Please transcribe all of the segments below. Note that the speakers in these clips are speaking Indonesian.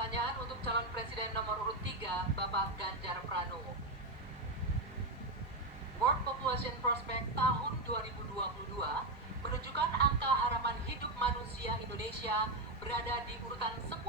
Pertanyaan untuk calon presiden nomor urut 3, Bapak Ganjar Pranowo. World Population Prospect tahun 2022 menunjukkan angka harapan hidup manusia Indonesia berada di urutan 10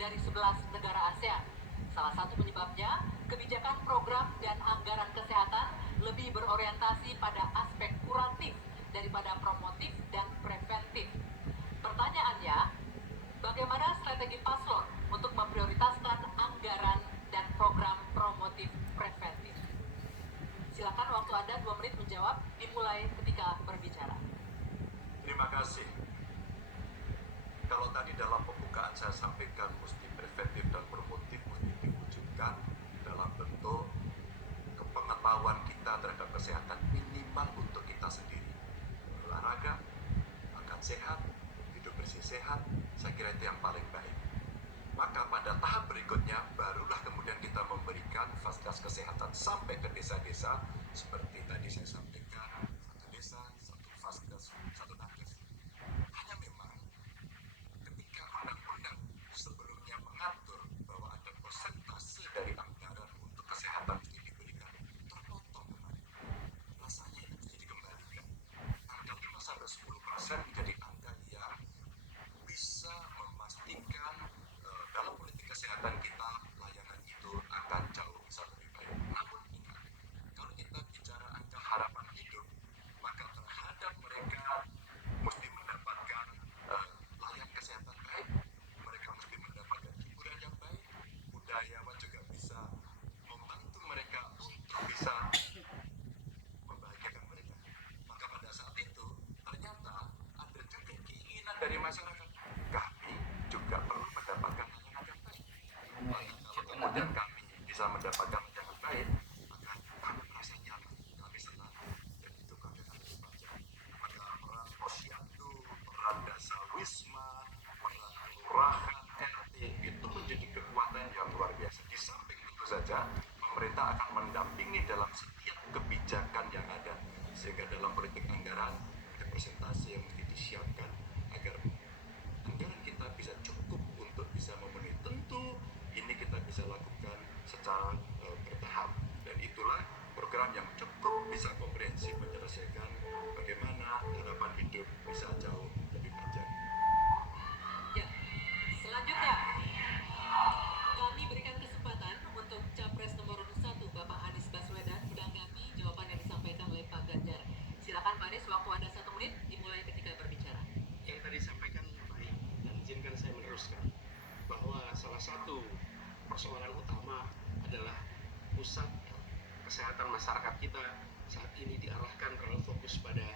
dari 11 negara ASEAN. Salah satu penyebabnya, kebijakan program dan anggaran kesehatan lebih berorientasi pada aspek kuratif daripada promotif dan preventif. Pertanyaannya, bagaimana strategi paslon untuk memprioritaskan anggaran dan program promotif preventif? Silakan, waktu Anda 2 menit menjawab, dimulai ketika berbicara. Terima kasih. Kalau tadi dalam pembukaan saya sampaikan mesti preventif dan promotif mesti diwujudkan dalam bentuk kepengetahuan kita terhadap kesehatan minimal untuk kita sendiri. Olahraga, makan sehat, hidup bersih sehat, saya kira itu yang paling baik. Maka pada tahap berikutnya barulah kemudian kita memberikan fasilitas kesehatan sampai ke desa-desa seperti tadi saya sampaikan, satu desa, satu fasilitas, satu nakes. Hanya memang ketika undang-undang sebelumnya mengatur bahwa ada persentase dari anggaran untuk kesehatan mesti diberikan, terpotong kemarin. Rasanya ini mesti dikembalikan. Angka 5-10% menjadi angka yang bisa memastikan dalam politik kesehatan kita layanan itu akan jauh bisa lebih baik. Namun ingat, kalau kita bicara angka harapan hidup, maka terhadap mereka mesti mendapatkan layanan kesehatan baik, mereka mesti mendapatkan hiburan yang baik, budayawan juga bisa membantu mereka untuk bisa membahagiakan mereka. Maka pada saat itu ternyata ada juga keinginan dari masyarakat, kami juga perlu mendapatkan layanan yang baik. Maka kalau kemudian kami bisa mendapatkan layanan baik, maka kami merasa nyaman, kami senang, dan itu kami akan berbangga. Maka peran posyandu, peran dasa wisma, peran kelurahan, RT itu menjadi kekuatan yang luar biasa. Di samping itu saja, pemerintah akan mendampingi dalam setiap kebijakan yang ada, sehingga dalam politik anggaran ada presentasi yang mesti disiapkan agar anggaran kita bisa cukup untuk bisa memenuhi. Tentu ini kita bisa lakukan secara bertahap, dan itulah program yang cukup bisa komprehensif menyelesaikan bagaimana harapan hidup bisa jauh lebih panjang. Ya, selanjutnya kami berikan kesempatan untuk Capres nomor 1, Bapak Anies Baswedan, menanggapi jawaban yang disampaikan oleh Pak Ganjar. Silakan Pak Anies, waktu Anda 1 menit, dimulai ketika berbicara. Yang tadi sampaikan baik, dan izinkan saya meneruskan bahwa salah satu persoalan utama adalah pusat kesehatan masyarakat kita saat ini diarahkan terlalu fokus pada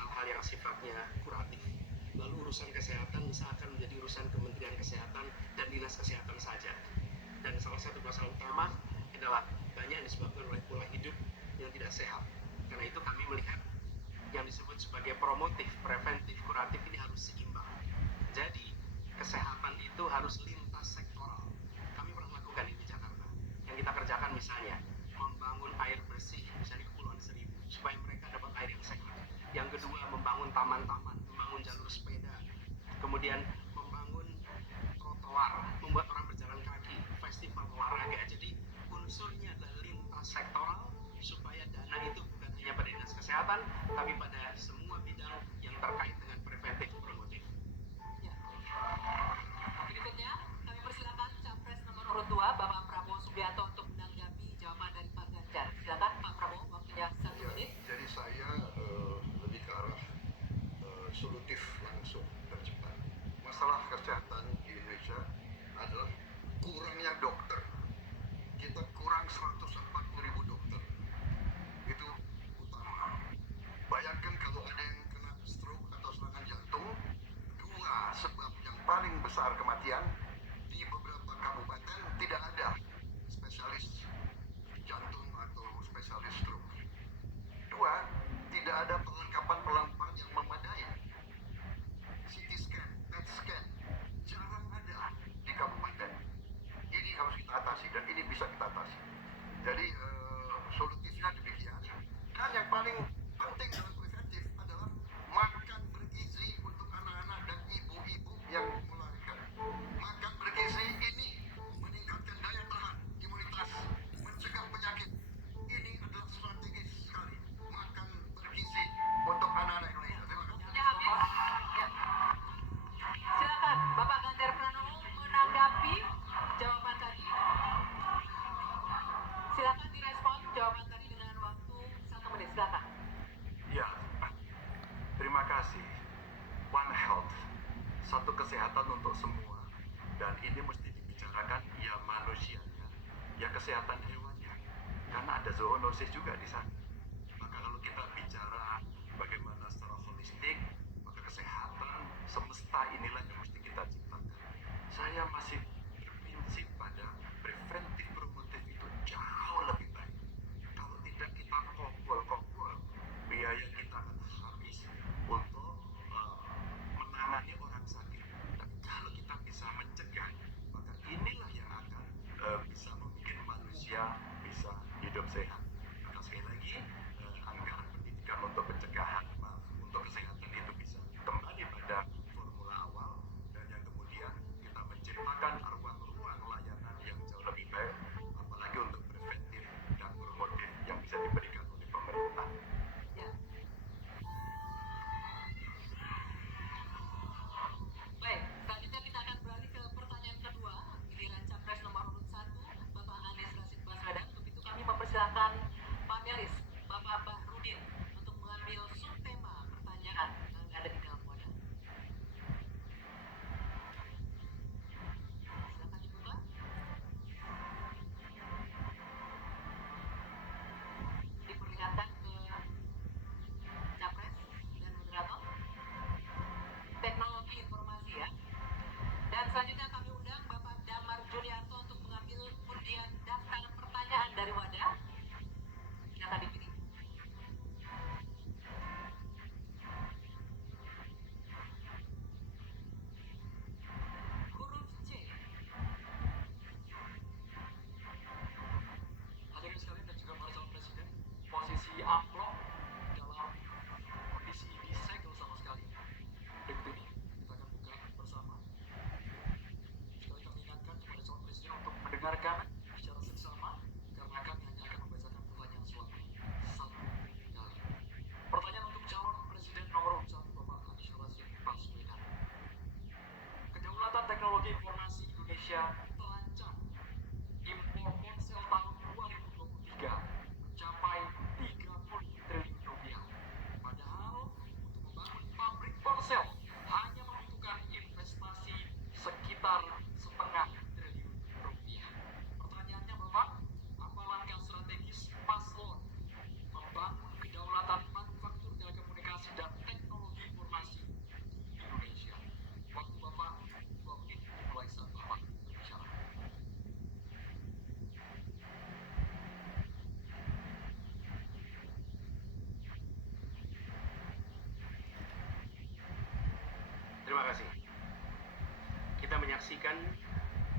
hal-hal yang sifatnya kuratif. Lalu urusan kesehatan seakan menjadi urusan Kementerian Kesehatan dan Dinas Kesehatan saja. Dan salah satu masalah utama adalah banyak yang disebabkan oleh pola hidup yang tidak sehat. Karena itu kami melihat yang disebut sebagai promotif, preventif, kuratif ini harus seimbang. Jadi kesehatan itu harus lintas sektoral. Kami pernah lakukan ini di Jakarta. Yang kita kerjakan misalnya membangun air bersih misalnya di Kepulauan Seribu supaya mereka dapat air yang sehat. Yang kedua, membangun taman-taman, membangun jalur sepeda, kemudian membangun trotoar, membuat orang berjalan kaki, festival olahraga. Jadi unsurnya adalah lintas sektoral supaya dana itu bukan hanya pada dinas kesehatan, tapi pada semua bidang yang terkait dengan preventif promotif. Ya. Berikutnya, kami persilakan Capres nomor urut 2, Bapak Prabowo Subianto, untuk menanggapi jawaban dari Pak Ganjar. Silakan Pak Prabowo, waktunya 1 menit. Jadi saya lebih ke arah solutif langsung dan cepat. Masalah kesehatan di Indonesia adalah kurangnya dokter. Kita kurang 140.000 dokter. Itu utama. Bayangkan kalau ada yang kena stroke atau serangan jantung, 2 sebab yang paling besar kematian. Di beberapa kabupaten tidak ada spesialis jantung atau spesialis stroke. 2, tidak ada perlengkapan yang memadai. CT scan, PET scan, jarang ada di kabupaten. Ini harus kita atasi dan ini bisa kita atasi. Jadi solutifnya demikian. Dan yang paling penting dalam preventif adalah makan bergizi untuk anak-anak dan ibu-ibu yang melahirkan. Makan bergizi ini satu kesehatan untuk semua, dan ini mesti dibicarakan ya manusianya, ya kesehatan hewannya, karena ada zoonosis juga di sana. Maka kalau kita bicara bagaimana secara holistik, maka kesehatan semesta inilah yang mesti kita ciptakan. Saya masih berprinsip pada preventif promotif itu jauh lebih baik. Kalau tidak kita kobol-kobol, biaya kita akan habis untuk menangani orang sakit. Tapi kalau kita bisa mencegah, maka inilah yang akan bisa membuat manusia bisa hidup sehat. Maka sekali lagi, anggaran pendidikan untuk pencegahan, untuk kesehatan itu bisa kembali pada formula awal, dan yang kemudian kita menciptakan ruang-ruang layanan yang jauh lebih baik, apalagi untuk preventif dan promotif yang bisa diberikan oleh pemerintah. Ya. Baik, selanjutnya kita akan beralih ke pertanyaan kedua. Giliran Capres nomor urut 1, Bapak Anies Rashid Baswedan. Untuk itu kami mempersilakan panelis, Bapak Bahrudin, untuk mengambil subtema pertanyaan yang ada di dalam wadah. Silakan dibuka. Diperlihatkan ke Capres dan moderator. Teknologi informasi ya. Dan selanjutnya kami undang Bapak Damar Juniarto untuk mengambil undian daftar pertanyaan dari wadah. Silakan dipilih. Huruf C. Hadirin sekalian dan juga para calon presiden, posisi amplop dalam kondisi disegel sama sekali. Berikut ini kita akan buka bersama. Sekali kami ingatkan kepada calon presiden untuk mendengarkan secara seksama, karena kami hanya akan membacakan pertanyaan suatu satu kali. Pertanyaan untuk calon presiden nomor urut 1 Bapak Anies Rashid Baswedan. Kedaulatan teknologi informasi Indonesia terancam. Impor ponsel tahun 2023 mencapai 30 triliun rupiah. Padahal untuk membangun pabrik ponsel hanya membutuhkan investasi sekitar setengah triliun rupiah. Pertanyaannya Bapak, apa langkah strategis paslon membangun kedaulatan manufaktur telekomunikasi dan teknologi informasi di Indonesia? Waktu Bapak 2 menit dimulai saat Bapak berbicara. Terima kasih. Kita menyaksikan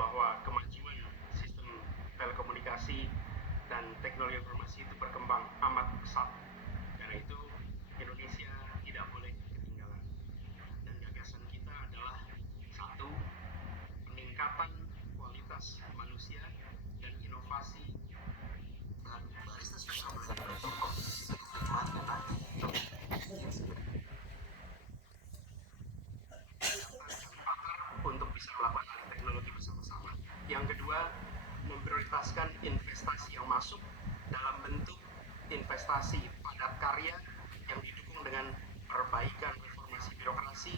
bahwa kemajuan sistem telekomunikasi dan teknologi informasi itu berkembang amat pesat. Karena itu Indonesia tidak boleh ketinggalan. Dan gagasan kita adalah satu, peningkatan kualitas manusia dan inovasi baru. Baristas bisa belajar untuk bisa melakukan alih teknologi bersama-sama. Yang kedua, memprioritaskan investasi yang masuk dalam bentuk investasi padat karya yang didukung dengan perbaikan reformasi birokrasi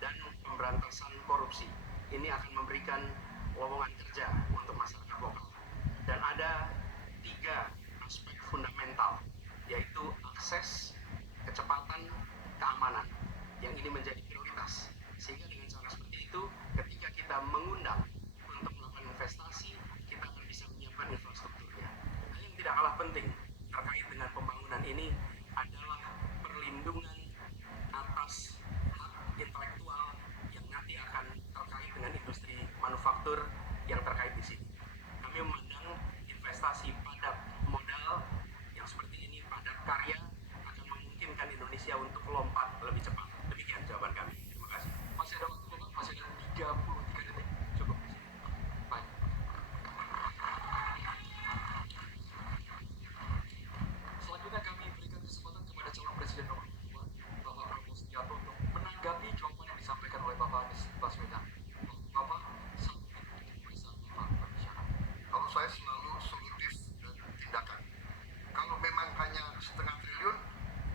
dan pemberantasan korupsi. Ini akan memberikan lowongan kerja untuk masyarakat lokal. Dan ada 3 aspek fundamental, yaitu akses, kecepatan, keamanan, yang ini menjadi prioritas. Sehingga dengan cara seperti itu, ketika kita mengundang untuk melakukan investasi, kita akan bisa menyiapkan infrastrukturnya. Hal yang tidak kalah penting terkait dengan pembangunan ini adalah perlindungan atas hak intelektual yang nanti akan terkait dengan industri manufaktur yang terkait di sini. Kami memandang investasi padat modal yang seperti ini, padat karya, akan memungkinkan Indonesia untuk lompat lebih cepat. Demikian jawaban kami. Terima kasih. Masih ada waktu Bapak, masih ada 33 detik. Cukup. Baik. Selanjutnya kami berikan kesempatan kepada calon presiden nomor 2, Bapak Prabowo Subianto, untuk menanggapi jawaban yang disampaikan oleh Bapak Anies Baswedan. Bapak, 1 menit dimulai saat Bapak berbicara. Kalau saya selalu solutif dan tindakan. Kalau memang hanya setengah triliun,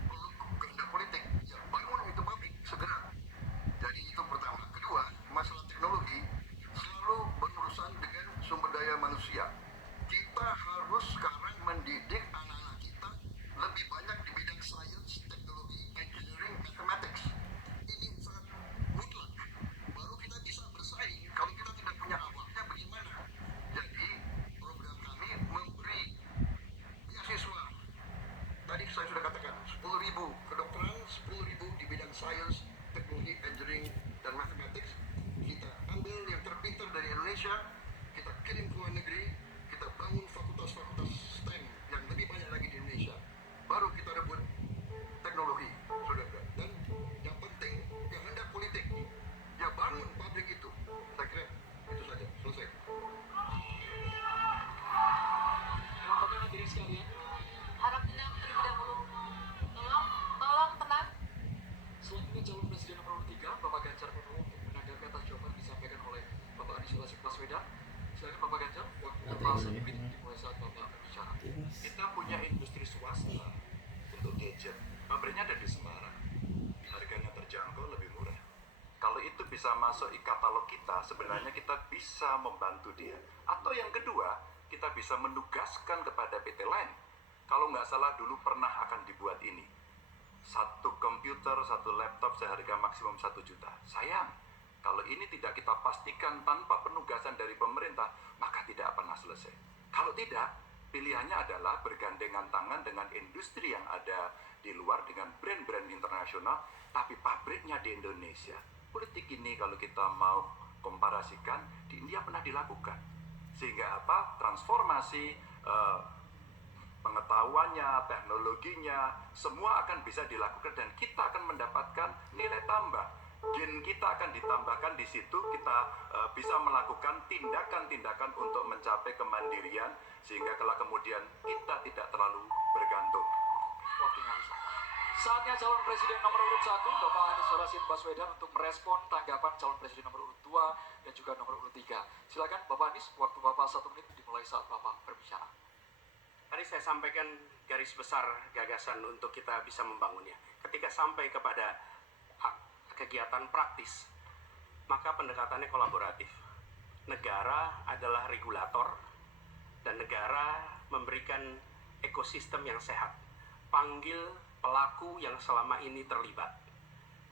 perlu kehendak politik. Ya bangun itu pabrik segera. Jadi itu pertama. Kedua, Kita punya industri swasta untuk gadget. Pabriknya ada di Semarang. Harganya terjangkau, lebih murah. Kalau itu bisa masuk di katalog kita, sebenarnya kita bisa membantu dia. Atau yang kedua, kita bisa menugaskan kepada PT lain. Kalau nggak salah dulu pernah akan dibuat ini. Satu komputer, satu laptop seharga maksimum 1 juta. Sayang, kalau ini tidak kita pastikan tanpa penugasan dari pemerintah, maka tidak pernah selesai. Kalau tidak, pilihannya adalah bergandengan tangan dengan industri yang ada di luar dengan brand-brand internasional, tapi pabriknya di Indonesia. Politik ini kalau kita mau komparasikan, di India pernah dilakukan. Sehingga apa? Transformasi pengetahuannya, teknologinya, semua akan bisa dilakukan dan kita akan mendapatkan nilai tambah. Gen kita akan ditambahkan di situ, kita bisa melakukan tindakan-tindakan untuk mencapai kemandirian sehingga kalau kemudian kita tidak terlalu bergantung. Waktunya habis. Saatnya calon presiden nomor urut 1 Bapak Anies Rashid Baswedan untuk merespon tanggapan calon presiden nomor urut 2 dan juga nomor urut 3. Silakan Bapak Anies, waktu Bapak 1 menit dimulai saat Bapak berbicara. Tadi saya sampaikan garis besar gagasan untuk kita bisa membangunnya. Ketika sampai kepada kegiatan praktis, maka pendekatannya kolaboratif. Negara adalah regulator dan negara memberikan ekosistem yang sehat. Panggil pelaku yang selama ini terlibat,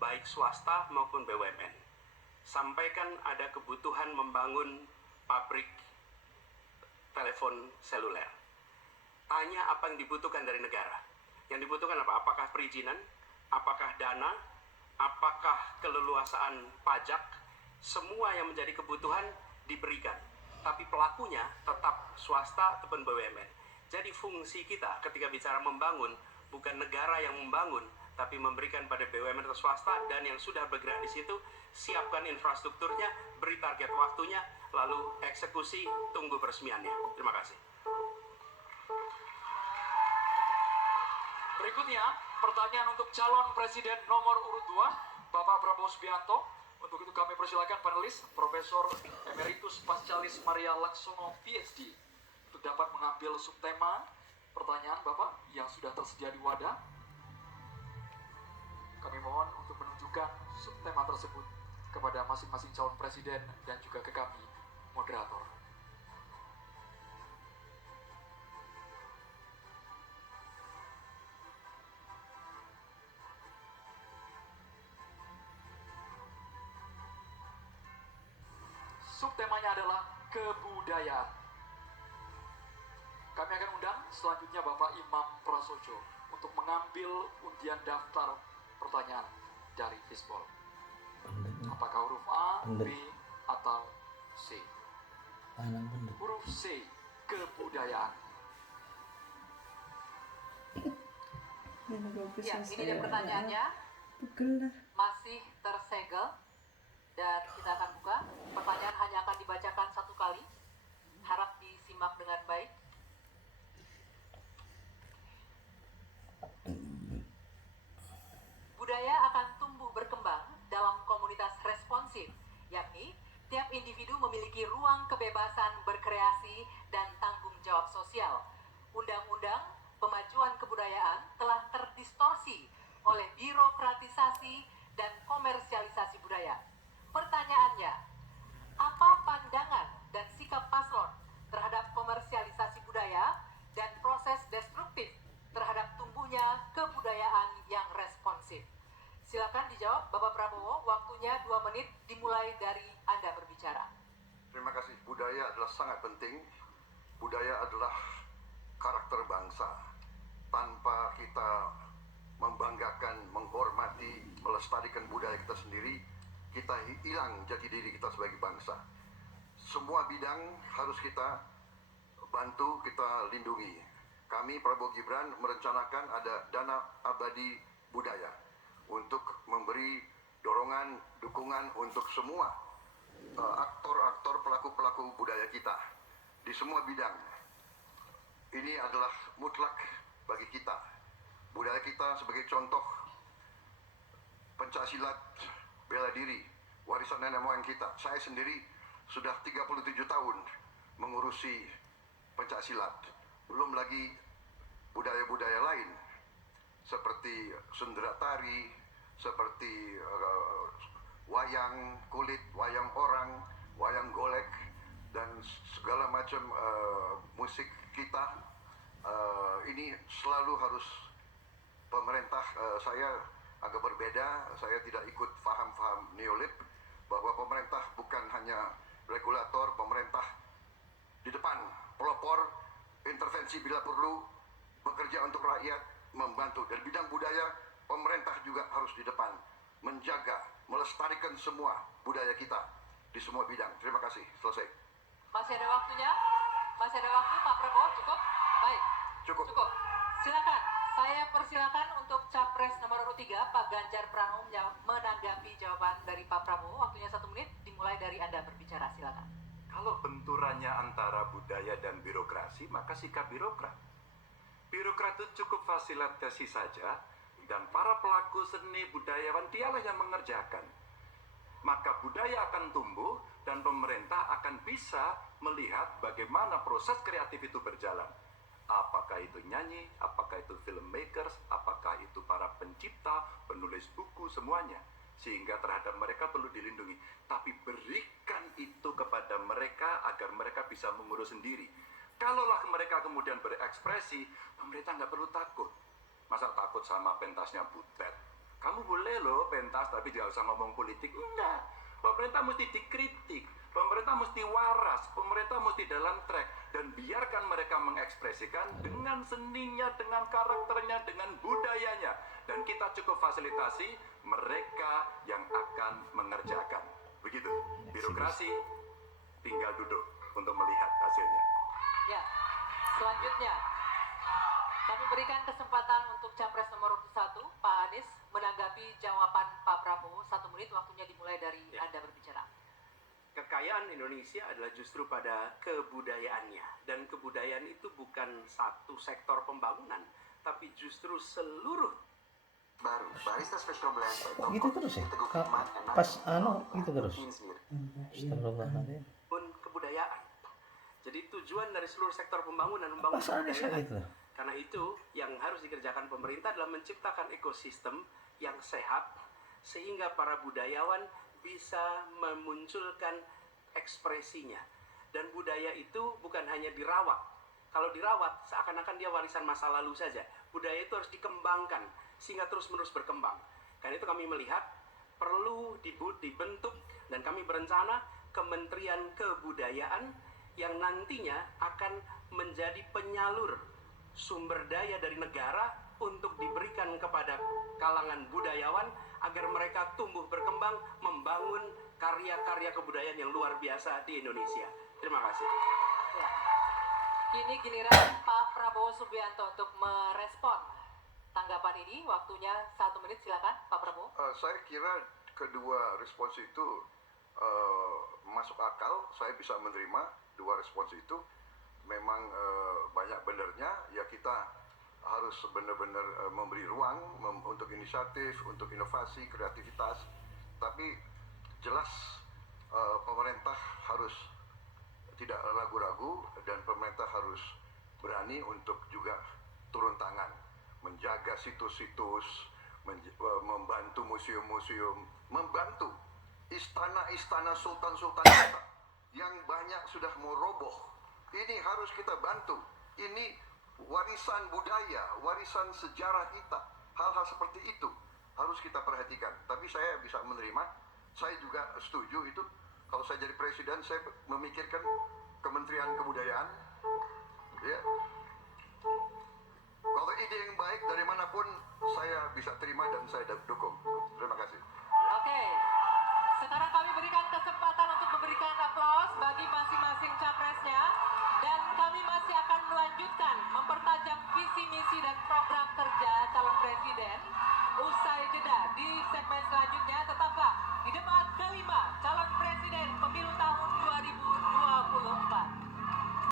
baik swasta maupun BUMN. Sampaikan ada kebutuhan membangun pabrik telepon seluler. Tanya apa yang dibutuhkan dari negara. Yang dibutuhkan apa? Apakah perizinan? Apakah dana? Apakah keleluasaan pajak? Semua yang menjadi kebutuhan diberikan. Tapi pelakunya tetap swasta ataupun BUMN. Jadi fungsi kita ketika bicara membangun, bukan negara yang membangun, tapi memberikan pada BUMN atau swasta, dan yang sudah bergerak di situ, siapkan infrastrukturnya, beri target waktunya, lalu eksekusi, tunggu peresmiannya. Terima kasih. Berikutnya, pertanyaan untuk calon presiden nomor urut 2, Bapak Prabowo Subianto. Untuk itu kami persilakan panelis, Profesor Emeritus Pascalis Maria Laksono, PhD, untuk dapat mengambil subtema pertanyaan Bapak yang sudah tersedia di wadah. Kami mohon untuk menunjukkan subtema tersebut kepada masing-masing calon presiden dan juga ke kami, moderator. Subtemanya adalah kebudayaan. Kami akan undang selanjutnya Bapak Imam Prasojo untuk mengambil undian daftar pertanyaan dari Fishball. Apakah huruf A, B, atau C? Huruf C, kebudayaan. Ya, ini dia pertanyaannya. Masih tersegel. Dan kita akan buka. Pertanyaan hanya akan dibacakan 1 kali. Harap disimak dengan baik. Budaya akan tumbuh berkembang dalam komunitas responsif, yakni tiap individu memiliki ruang kebebasan berkreasi dan tanggung jawab sosial. Undang-undang pemajuan kebudayaan telah terdistorsi oleh birokratisasi dan komersialisasi budaya. Pertanyaannya, apa pandangan dan sikap paslon terhadap komersialisasi budaya dan proses destruktif terhadap tumbuhnya kebudayaan yang responsif? Silakan dijawab Bapak Prabowo, waktunya 2 menit dimulai dari Anda berbicara. Terima kasih. Budaya adalah sangat penting. Budaya adalah karakter bangsa. Tanpa kita membanggakan, menghormati, melestarikan budaya kita sendiri, kita hilang jati diri kita sebagai bangsa. Semua bidang harus kita bantu, kita lindungi. Kami Prabowo Gibran merencanakan ada dana abadi budaya untuk memberi dorongan, dukungan untuk semua aktor-aktor, pelaku-pelaku budaya kita di semua bidang. Ini adalah mutlak bagi kita. Budaya kita sebagai contoh pencaksilat, bela diri, warisan nenek moyang kita. Saya sendiri sudah 37 tahun mengurusi pencaksilat. belum lagi budaya-budaya lain seperti sendera tari, seperti wayang kulit, wayang orang, wayang golek, dan segala macam musik kita. Ini selalu harus pemerintah. Saya agak berbeda, saya tidak ikut faham-faham neolib bahwa pemerintah bukan hanya regulator, pemerintah di depan, pelopor, intervensi bila perlu, bekerja untuk rakyat, membantu. Dan bidang budaya, pemerintah juga harus di depan, menjaga, melestarikan semua budaya kita di semua bidang. Terima kasih, selesai. Masih ada waktunya? Masih ada waktu, Pak Prabowo? Cukup? Baik. Cukup. Silakan. Saya persilakan untuk Capres nomor urut 3, Pak Ganjar Pranowo menanggapi jawaban dari Pak Prabowo. Waktunya 1 menit, dimulai dari Anda berbicara. Silakan. Kalau benturannya antara budaya dan birokrasi, maka sikap birokrat. Birokrat itu cukup fasilitasi saja, dan para pelaku seni budayawan dialah yang mengerjakan. Maka budaya akan tumbuh, dan pemerintah akan bisa melihat bagaimana proses kreatif itu berjalan. Apakah itu nyanyi, apakah itu filmmakers, apakah itu para pencipta, penulis buku, semuanya. Sehingga terhadap mereka perlu dilindungi. Tapi berikan itu kepada mereka agar mereka bisa mengurus sendiri. Kalaulah mereka kemudian berekspresi, pemerintah nggak perlu takut. Masa takut sama pentasnya Butet? Kamu boleh loh pentas tapi tidak usah ngomong politik. Enggak. Pemerintah mesti dikritik. Pemerintah mesti waras, pemerintah mesti dalam track, dan biarkan mereka mengekspresikan dengan seninya, dengan karakternya, dengan budayanya, dan kita cukup fasilitasi mereka yang akan mengerjakan. Begitu, birokrasi tinggal duduk untuk melihat hasilnya. Ya, selanjutnya kami berikan kesempatan untuk Capres nomor 1, Pak Anies, menanggapi jawaban Pak Prabowo. 1 menit, waktunya dimulai dari Anda berbicara. Kekayaan Indonesia adalah justru pada kebudayaannya, dan kebudayaan itu bukan satu sektor pembangunan, tapi justru seluruh. Baru barista special blend Gitu terus ya? Pas gitu terus. Astagfirullahaladzim. Pun kebudayaan. Jadi tujuan dari seluruh sektor pembangunan Pas ada kebudayaan. itu. Karena itu yang harus dikerjakan pemerintah adalah menciptakan ekosistem yang sehat sehingga para budayawan bisa memunculkan ekspresinya. Dan budaya itu bukan hanya dirawat. Kalau dirawat, seakan-akan dia warisan masa lalu saja. Budaya itu harus dikembangkan sehingga terus-menerus berkembang. Karena itu kami melihat perlu dibentuk, dan kami berencana Kementerian Kebudayaan yang nantinya akan menjadi penyalur sumber daya dari negara untuk diberikan kepada kalangan budayawan agar mereka tumbuh berkembang membangun karya-karya kebudayaan yang luar biasa di Indonesia. Terima kasih. Ya. Kini giliran Pak Prabowo Subianto untuk merespon tanggapan ini. Waktunya 1 menit, silakan Pak Prabowo. Saya kira kedua respons itu masuk akal. Saya bisa menerima dua respons itu. Memang banyak benernya. Ya kita harus benar-benar memberi ruang untuk inisiatif, untuk inovasi, kreativitas. Tapi jelas pemerintah harus tidak ragu-ragu, dan pemerintah harus berani untuk juga turun tangan, menjaga situs-situs, membantu museum-museum, membantu istana-istana sultan-sultan kita yang banyak sudah mau roboh. Ini harus kita bantu. Ini warisan budaya, warisan sejarah kita. Hal-hal seperti itu harus kita perhatikan. Tapi saya bisa menerima, saya juga setuju itu. Kalau saya jadi presiden, saya memikirkan Kementerian Kebudayaan. Ya. Kalau ide yang baik dari manapun, saya bisa terima dan saya dukung. Terima kasih.